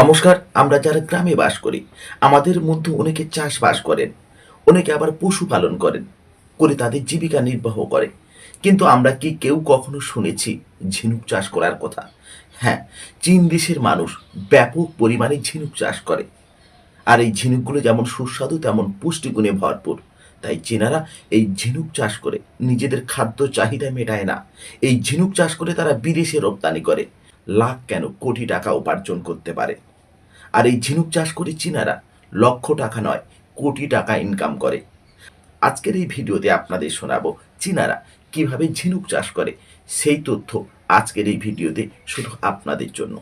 নমস্কার, আমরা যারা গ্রামে বাস করি, আমাদের মধ্যে অনেকে চাষবাস করেন, অনেকে আবার পশুপালন করেন, করে তাদের জীবিকা নির্বাহ করে। কিন্তু আমরা কি কেউ কখনো শুনেছি ঝিনুক চাষ করার কথা? হ্যাঁ চীন দেশের মানুষ ব্যাপক পরিমাণে ঝিনুক চাষ করে। আর এই ঝিনুকগুলো যেমন সুস্বাদু, তেমন পুষ্টিগুণে ভরপুর। তাই চীনারা এই ঝিনুক চাষ করে, নিজেদের খাদ্য চাহিদা মেটায় না। এই ঝিনুক চাষ করে তারা বিদেশে রপ্তানি করে। লাখ কেন কোটি টাকা উপার্জন করতে পারে? আর এই ঝিনুক চাষ করে চীনারা লক্ষ টাকা নয়, কোটি টাকা ইনকাম করে। আজকের এই ভিডিওতে আপনাদের শোনাবো চীনারা কীভাবে ঝিনুক চাষ করে, সেই তথ্য আজকের এই ভিডিওতে শুধু আপনাদের জন্য।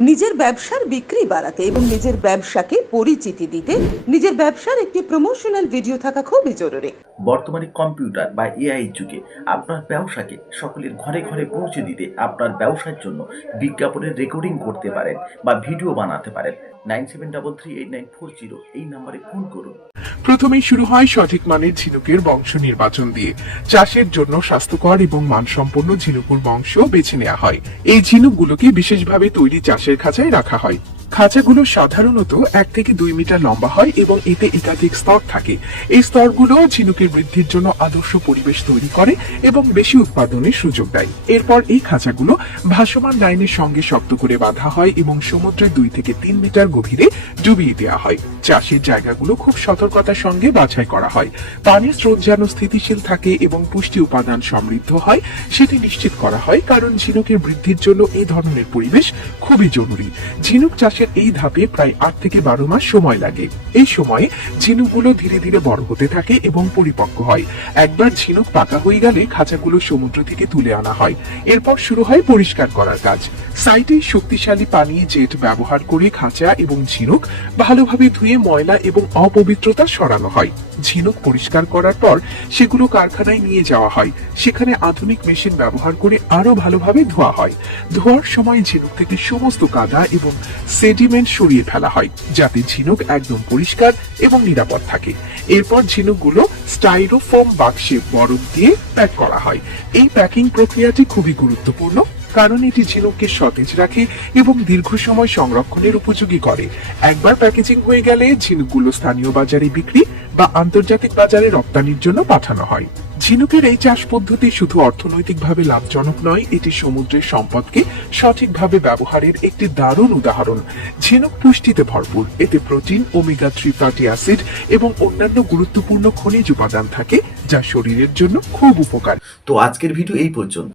নিজের ব্যবসার বিক্রি বাড়াতে এবং নিজের ব্যবসাকে পরিচিতি দিতে নিজের ব্যবসার একটি প্রমোশনাল ভিডিও থাকা খুবই জরুরি। বর্তমানে কম্পিউটার বা এআই যুগে আপনার ব্যবসাকে সকলের ঘরে ঘরে পৌঁছে দিতে আপনার ব্যবসার জন্য বিজ্ঞাপনের রেকর্ডিং করতে পারেন বা ভিডিও বানাতে পারেন। Nine seven double three eight nine four zero এই নাম্বারে ফোন করুন। প্রথমেই শুরু হয় সঠিক মানের ঝিনুকের বংশ নির্বাচন দিয়ে। চাষের জন্য স্বাস্থ্যকর এবং মানসম্পন্ন ঝিনুকুর বংশ বেছে নেওয়া হয়। এই ঝিনুকগুলোকে বিশেষভাবে তৈরি চাষের খাঁচায় রাখা হয়। খাঁচাগুলো সাধারণত এক থেকে দুই মিটার লম্বা হয় এবং এতে একাধিক স্তর থাকে। এই স্তরগুলো ঝিনুকের বৃদ্ধির জন্য আদর্শ পরিবেশ তৈরি করে এবং বেশি উৎপাদনের সুযোগ দেয়। এরপর এই খাঁচাগুলো ভাসমান লাইনের সঙ্গে শক্ত করে বাঁধা হয় এবং সমুদ্রের দুই থেকে তিন মিটার গভীরে ডুবিয়ে দেওয়া হয়। চাষের জায়গাগুলো খুব সতর্কতার সঙ্গে বাছাই করা হয়। পানির স্রোত যেন স্থিতিশীল থাকে এবং পুষ্টি উপাদান সমৃদ্ধ হয়, সেটি নিশ্চিত করা হয় কারণ ঝিনুকের বৃদ্ধির জন্য এই ধরনের পরিবেশ খুবই জরুরি। ঝিনুক চাষের এই ধাপে প্রায় আট থেকে বারো মাস সময় লাগে। এই সময়ে ঝিনুকগুলো ধীরে ধীরে বড় হতে থাকে এবং পরিপক্ক হয়। একবার ঝিনুক পাকা হয়ে গেলে খাঁচাগুলো সমুদ্র থেকে তুলে আনা হয়। এরপর শুরু হয় পরিষ্কার করার কাজ। সাইটে শক্তিশালী পানি জেট ব্যবহার করে খাঁচা এবং ঝিনুক ভালোভাবে ধুয়ে ময়লা এবং অপবিত্রতা সরানো হয়। ঝিনুক পরিষ্কার করার পর সেগুলো কারখানায় নিয়ে যাওয়া হয়। সেখানে আধুনিক মেশিন ব্যবহার করে আরও ভালোভাবে ধোয়া হয়। ধোয়ার সময় ঝিনুক থেকে সমস্ত কাদা এবং সেডিমেন্ট সরিয়ে ফেলা হয়, যাতে ঝিনুক একদম পরিষ্কার এবং নিরাপদ থাকে। এরপর ঝিনুকগুলো স্টাইরোফোম বাক্সে বরফ দিয়ে প্যাক করা হয়। এই প্যাকিং প্রক্রিয়াটি খুবই গুরুত্বপূর্ণ। কারণ এটি ঝিনুককে সতেজ রাখে এবং দীর্ঘ সময় সংরক্ষণের উপযোগী করে। একবার প্যাকেজিং হয়ে গেলে ঝিনুকগুলো স্থানীয় বাজারে বিক্রি বা আন্তর্জাতিক বাজারে রপ্তানির জন্য পাঠানো হয়। ঝিনুকের এই চাষ পদ্ধতি শুধু অর্থনৈতিকভাবে লাভজনক নয়, এটি সমুদ্রের সম্পদকে সঠিকভাবে ব্যবহারের একটি দারুণ উদাহরণ। ঝিনুক পুষ্টিতে ভরপুর, এতে protein, omega three fatty acid এবং অন্যান্য গুরুত্বপূর্ণ খনিজ উপাদান থাকে, যা শরীরের জন্য খুব উপকার। তো আজকের ভিডিও এই পর্যন্ত।